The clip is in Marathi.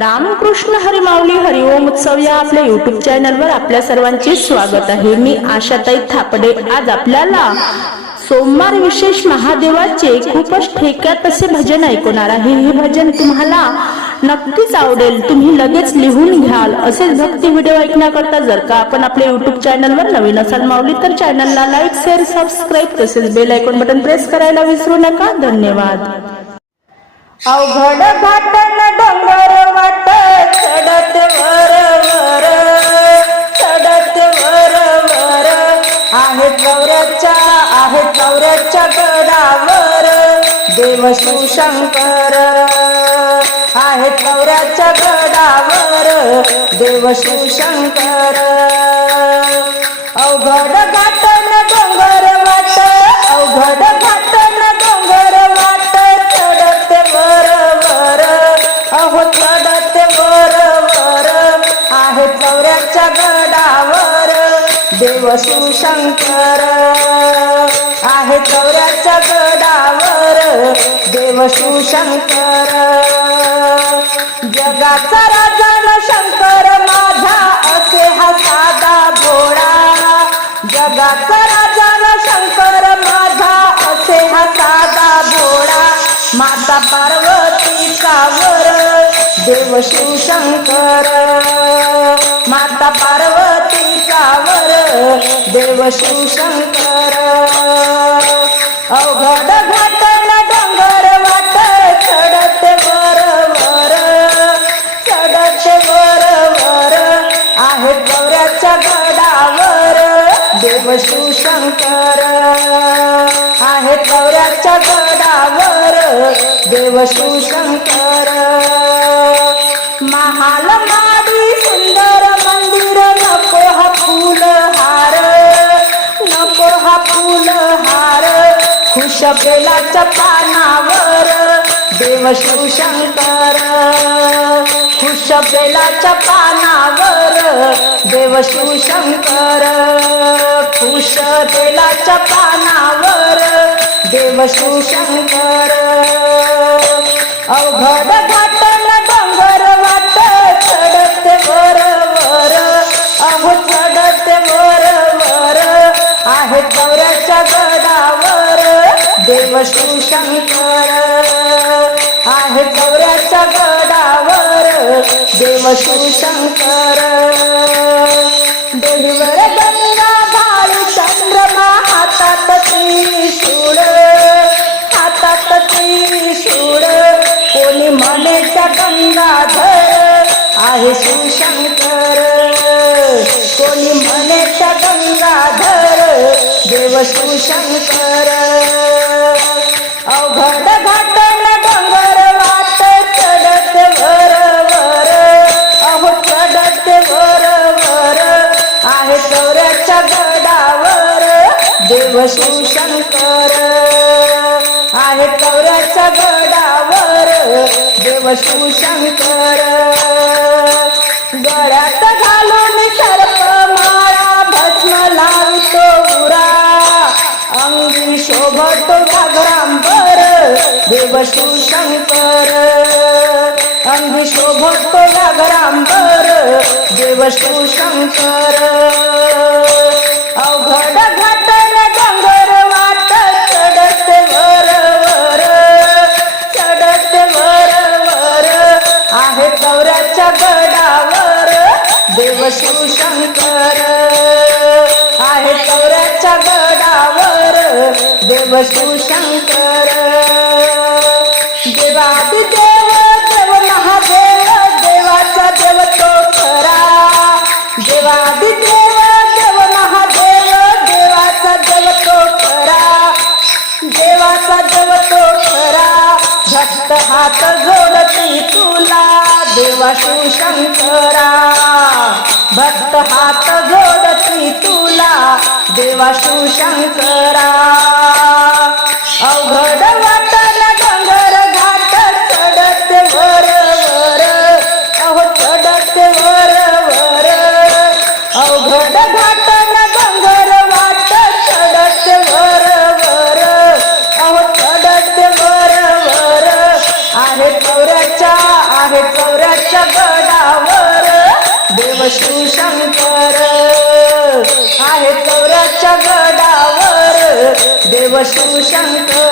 रामकृष्ण हरिमाऊली हरिओम उत्सव या आपल्या युट्यूब चॅनलवर आपल्या सर्वांचे स्वागत आहे. मी आशाताई थापडे. आज आपल्याला सोमवार विशेष महादेवाचे खूपच ठेक्यात असे भजन ऐकवणार आहे. हे भजन तुम्हाला नक्कीच आवडेल. तुम्ही लगेच लिहून घ्याल. असेच भक्ती व्हिडिओ ऐकण्याकरता जर का आपण आपल्या युट्यूब चॅनलवर नवीन असाल माऊली तर चॅनलला लाईक शेअर सबस्क्राईब तसेच बेल ऐकून बटन प्रेस करायला विसरू नका. धन्यवाद. अवघड घाटन शिवशंकर आहे चौऱ्याच्या गडावर देव शिवशंकर अवघड घाटन डोंगर वाट अवघड घाटन डोंगर वाट चढत वर वर. अहो चढत वर वर. आहे चौऱ्याच्या गडावर देव शिवशंकर आहे चौऱ्याच्या गडावर देव शिवशंकर जगाचा राजा न शंकर माझा असे हा साधा भोळा जगाचा राजा न शंकर माझा असे हा साधा भोळा माता पार्वती कावर देव शिवशंकर माता पार्वती कावर देव शिवशंकर अवघड देव शंकर. आहे गौऱ्याच्या गडावर देव शंकर. महाल माडी सुंदर मंदिर नको हा फुल हार. नको हा फुल हार. खुश बेलाच्या पानावर देव शिवशंकर खुश बेलाच्या पानावर. देव शिवशंकर खुश बेलाच्या पानावर. देव शिवशंकर अवघड घाटन डोंगर वाट चढत वर वर अहो चढत वर वर आहे गौऱ्याच्या गडावर. देव शिवशंकर आहे गौऱ्याच्या गडावर देव शिवशंकर देवीवर गंगा भारी चंद्रमा हातात त्रिशूळ. हातात त्रिशूळ. कोणी मनेच्या गंगा गंगाधर? आहे शिवशंकर कोणी मनेच्या गंगाधर? देव शिवशंकर शिवशंकर आहे चौऱ्याच्या गडावर देव शिवशंकर गळ्यात घालून सर्प माळा भस्म लावतो उरा. अंगी शोभतो घागरांबर देव शिवशंकर अंगी शोभतो घागरांबर देव शिवशंकर देव शंकर देवात देव देव महादेव देवाचा देव तो खरा। देवात देव देव महादेव देवाचा देव तो खरा। देवाचा देव तो खरा। भक्त हात जोडती तुला देवा शंकरा भक्त हात जोडती तुला देवा शंकर आहे चौऱ्याच्या गडावर देव शिवशंकर आहे चौऱ्याच्या गडावर देव शिवशंकर